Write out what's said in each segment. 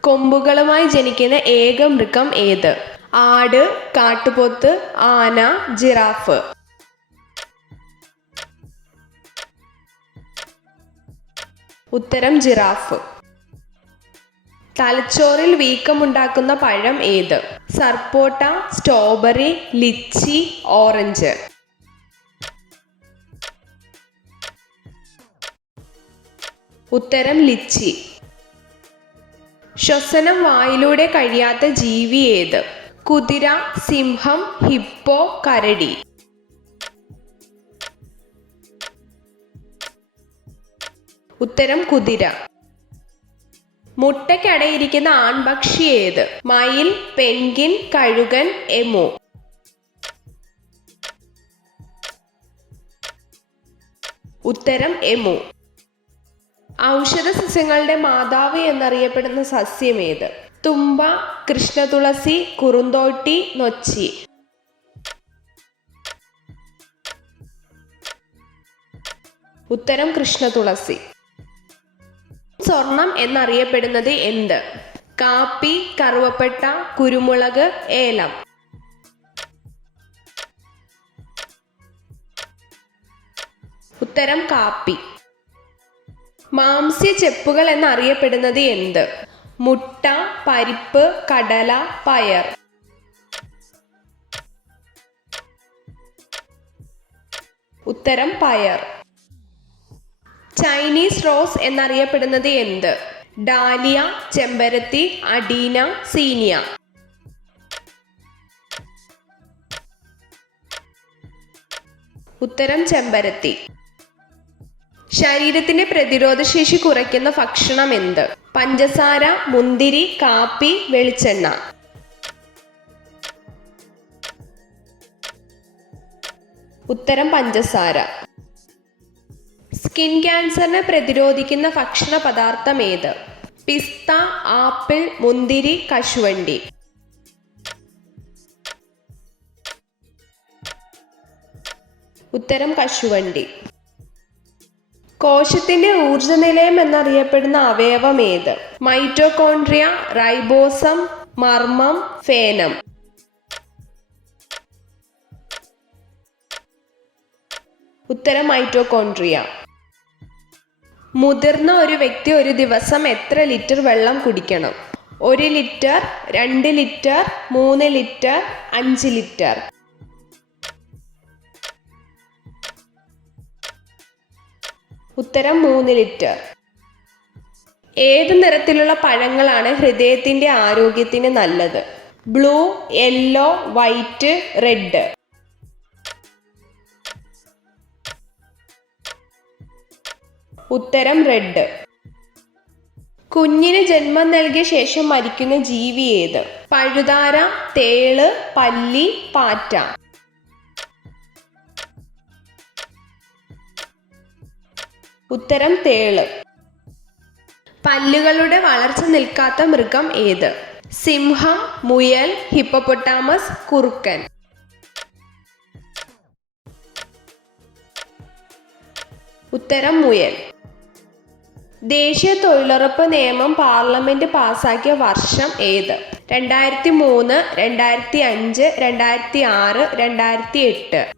കൊമ്പുകളുമായി ജനിക്കുന്ന ഏക മൃഗം ഏത്? ആട്, കാട്ടുപോത്ത്, ആന, ജിറാഫ്. ഉത്തരം ജിറാഫ്. തലച്ചോറിൽ വീക്കമുണ്ടാക്കുന്ന പഴം ഏത്? സർപ്പോട്ട, സ്ട്രോബെറി, ലിച്ചി, ഓറഞ്ച്. ഉത്തരം ലിച്ചി. ശ്വസനം വായിലൂടെ കഴിയാത്ത ജീവി ഏത്? കുതിര, സിംഹം, ഹിപ്പോ, കരടി. ഉത്തരം കുതിര. മുട്ടയ്ക്കടയിരിക്കുന്ന ആൺപക്ഷി ഏത്? മയിൽ, പെൻഗിൻ, കഴുകൻ, എമു. ഉത്തരം എമു. ഔഷധ സസ്യങ്ങളുടെ മാതാവ് എന്നറിയപ്പെടുന്ന സസ്യം ഏത്? തുമ്പ, കൃഷ്ണതുളസി, കുറുന്തോട്ടി, നൊച്ചി. ഉത്തരം കൃഷ്ണതുളസി. സ്വർണം എന്നറിയപ്പെടുന്നത് എന്ത്? കാപ്പി, കറുവപ്പട്ട, കുരുമുളക്, ഏലം. ഉത്തരം കാപ്പി. മാംസ്യ ചെപ്പുകൾ എന്നറിയപ്പെടുന്നത് എന്ത്? മുട്ട, പരിപ്പ്, കടല, പയർ. ഉത്തരം പയർ. ചൈനീസ് റോസ് എന്നറിയപ്പെടുന്നത് എന്ത്? ഡാലിയ, ചെമ്പരത്തി, അഡീന, സീനിയ. ഉത്തരം ചെമ്പരത്തി. ശരീരത്തിന്റെ പ്രതിരോധശേഷി കുറയ്ക്കുന്ന ഭക്ഷണം എന്ത്? പഞ്ചസാര, മുന്തിരി, കാപ്പി, വെളിച്ചെണ്ണ. ഉത്തരം പഞ്ചസാര. സ്കിൻ ക്യാൻസറിനെ പ്രതിരോധിക്കുന്ന ഭക്ഷണ പദാർത്ഥം ഏത്? പിസ്ത, ആപ്പിൾ, മുന്തിരി, കശുവണ്ടി. ഉത്തരം കശുവണ്ടി. കോശത്തിന്റെ ഊർജ്ജനിലയം എന്നറിയപ്പെടുന്ന അവയവം ഏത്? മൈറ്റോകോൺട്രിയ, റൈബോസം, മർമ്മം, ഫേനം. ഉത്തരം മൈറ്റോകോൺട്രിയ. മുതിർന്ന ഒരു വ്യക്തി ഒരു ദിവസം എത്ര ലിറ്റർ വെള്ളം കുടിക്കണം? 1 ലിറ്റർ, 2 ലിറ്റർ, 3 ലിറ്റർ, 5 ലിറ്റർ. ഉത്തരം 3 ലിറ്റർ. ഏത് നിറത്തിലുള്ള പഴങ്ങളാണ് ഹൃദയത്തിന്റെ ആരോഗ്യത്തിന് നല്ലത്? Blue, yellow, white, red. ഉത്തരം റെഡ്. കുഞ്ഞിന് ജന്മം നൽകിയ ശേഷം മരിക്കുന്ന ജീവി ഏത്? പഴുതാര, തേള്, പല്ലി, പാറ്റ. ഉത്തരം തേള്. പല്ലുകളുടെ വളർച്ച നിൽക്കാത്ത മൃഗം ഏത്? സിംഹം, മുയൽ, ഹിപ്പോപ്പൊട്ടാമസ്, കുറുക്കൻ. ഉത്തരം മുയൽ. ദേശീയ തൊഴിലുറപ്പ് നിയമം പാർലമെന്റ് പാസാക്കിയ വർഷം ഏത്? 2003, 2005, 2006, 2008.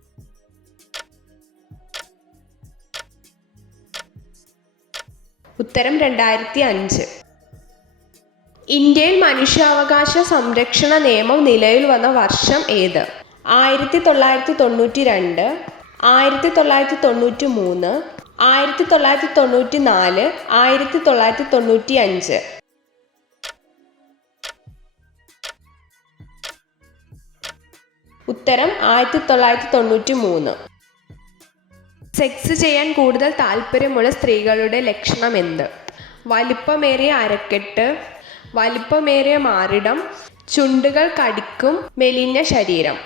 ഉത്തരം 2005. ഇന്ത്യയിൽ മനുഷ്യാവകാശ സംരക്ഷണ നിയമം നിലവിൽ വന്ന വർഷം ഏത്? 1992, 1993, 1994, 1995. ഉത്തരം 1993. സെക്സ് ചെയ്യാൻ കൂടുതൽ താല്പര്യമുള്ള സ്ത്രീകളുടെ ലക്ഷണം എന്ത്? വലിപ്പമേറിയ അരക്കെട്ട്, വലിപ്പമേറിയ മാറിടം, ചുണ്ടുകൾ കടിക്കും, മെലിഞ്ഞ ശരീരം.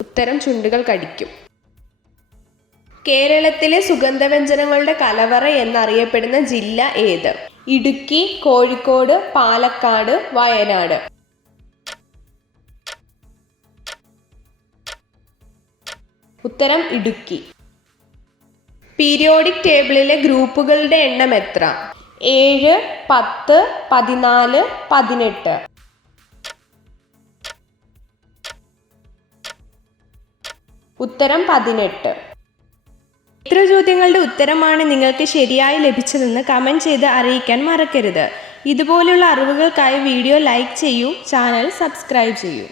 ഉത്തരം ചുണ്ടുകൾ കടിക്കും. കേരളത്തിലെ സുഗന്ധവ്യഞ്ജനങ്ങളുടെ കലവറ എന്നറിയപ്പെടുന്ന ജില്ല ഏത്? ഇടുക്കി, കോഴിക്കോട്, പാലക്കാട്, വയനാട്. ഉത്തരം ഇടുക്കി. പീരിയോഡിക് ടേബിളിലെ ഗ്രൂപ്പുകളുടെ എണ്ണം എത്ര? 7, 10, 14, 18. ഉത്തരം 18. എത്ര ചോദ്യങ്ങളുടെ ഉത്തരമാണ് നിങ്ങൾക്ക് ശരിയായി ലഭിച്ചതെന്ന് കമൻറ്റ് ചെയ്ത് അറിയിക്കാൻ മറക്കരുത്. ഇതുപോലുള്ള അറിവുകൾക്കായി വീഡിയോ ലൈക്ക് ചെയ്യൂ, ചാനൽ സബ്സ്ക്രൈബ് ചെയ്യൂ.